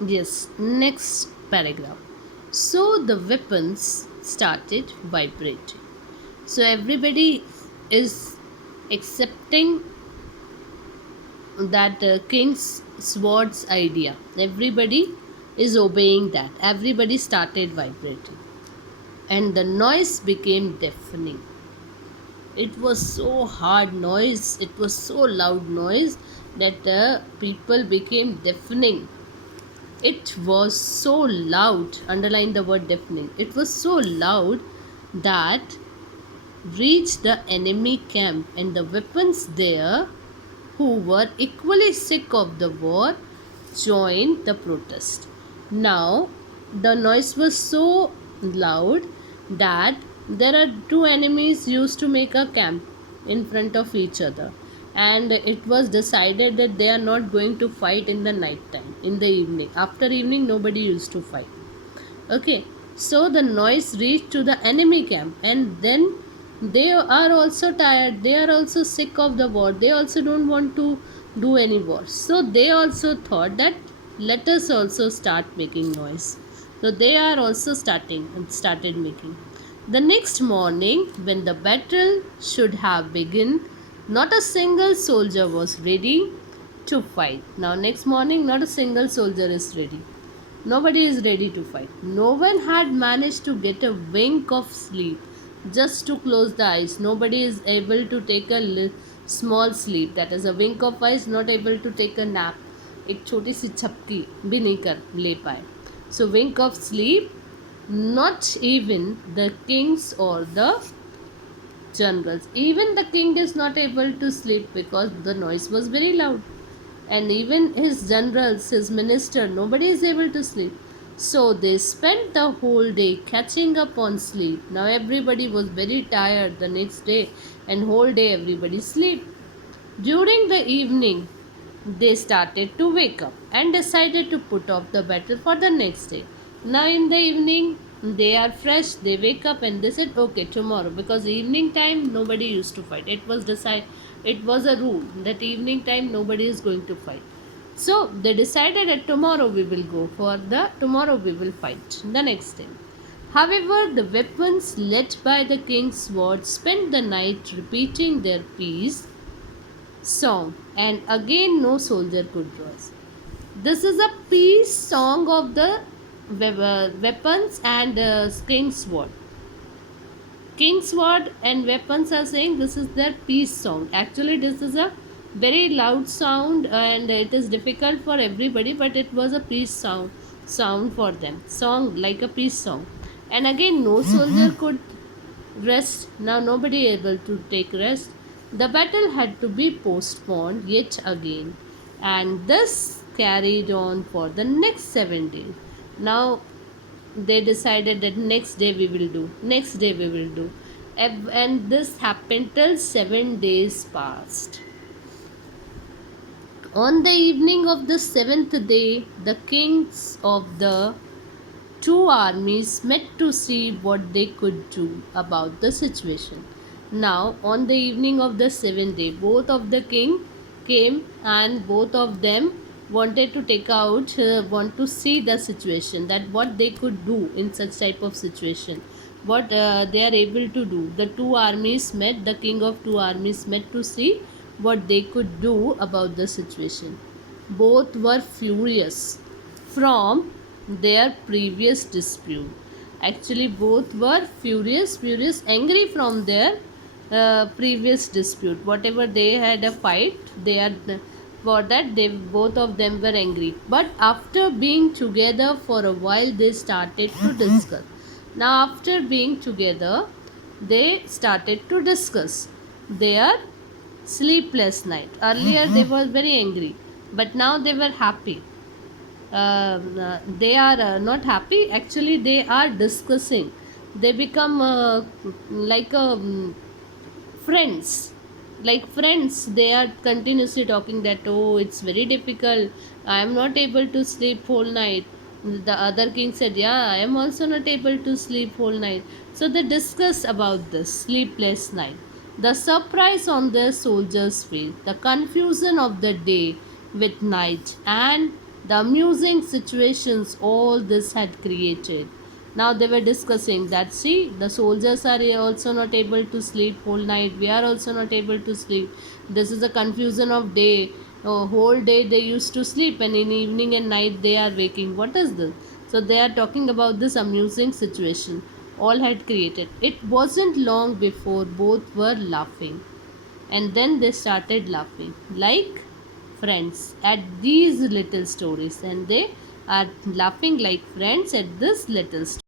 Yes, next paragraph. So the weapons started vibrating. So everybody is accepting that king's sword's idea. Everybody is obeying that. Everybody started vibrating. And the noise became deafening. It was so hard noise, it was so loud noise that people became deafening. It was so loud, underline the word deafening. It was so loud that reached the enemy camp, and the weapons there, who were equally sick of the war, joined the protest. Now, the noise was so loud that there are two enemies used to make a camp in front of each other, and it was decided that they are not going to fight in the night time, in the evening. After evening, nobody used to fight. Okay, so the noise reached to the enemy camp, and then they are also tired, they are also sick of the war, they also don't want to do any war. So they also thought that let us also start making noise. So they are also started making. The next morning, when the battle should have begun, not a single soldier was ready to fight. Now next morning, not a single soldier is ready. Nobody is ready to fight. No one had managed to get a wink of sleep, just to close the eyes. Nobody is able to take a small sleep, that is a wink of eyes, not able to take a nap. एक छोटी सी झपकी भी नहीं कर ले पाए. So wink of sleep, not even the kings or the generals. Even the king is not able to sleep because the noise was very loud. And even his generals, his minister, nobody is able to sleep. So they spent the whole day catching up on sleep. Now everybody was very tired the next day, and whole day everybody sleep. During the evening, they started to wake up and decided to put off the battle for the next day. Now in the evening, they are fresh, they wake up and they said, okay, tomorrow, because evening time nobody used to fight. It was a rule that evening time nobody is going to fight. So they decided that tomorrow we will go for the tomorrow we will fight the next day. However, the weapons led by the king's sword spent the night repeating their peace song, and again no soldier could rise. This is a peace song of the weapons and king's sword. King's sword and weapons are saying this is their peace song. Actually, this is a very loud sound and it is difficult for everybody, but it was a peace sound for them. Song like a peace song. And again, no soldier could rest. Now nobody able to take rest. The battle had to be postponed yet again, and this carried on for the next 7 days. Now they decided that next day we will do, next day we will do, and this happened till 7 days passed. On the evening of the seventh day, the kings of the two armies met to see what they could do about the situation. Now, on the evening of the seventh day, both of the king came and both of them wanted to want to see the situation, that what they could do in such type of situation, what they are able to do. The two armies met, the king of two armies met to see what they could do about the situation. Both were furious from their previous dispute. Actually, both were furious, angry from their previous dispute. Whatever they had a fight, they are for that they both of them were angry. But after being together for a while, they started to discuss. Now, after being together, they started to discuss their sleepless night. Earlier, they were very angry, but now they were happy. They are not happy, actually they are discussing. They become like friends, like friends. They are continuously talking that, oh, it's very difficult, I am not able to sleep whole night. The other king said, yeah, I am also not able to sleep whole night. So they discuss about this sleepless night, the surprise on their soldiers face, the confusion of the day with night, and The amusing situations all this had created. Now they were discussing that, see, the soldiers are also not able to sleep whole night. We are also not able to sleep. This is a confusion of day. Whole day they used to sleep, and in evening and night they are waking. What is this? So they are talking about this amusing situation all had created. It wasn't long before both were laughing, and then they started laughing like friends at these little stories, and they are laughing like friends at this little story.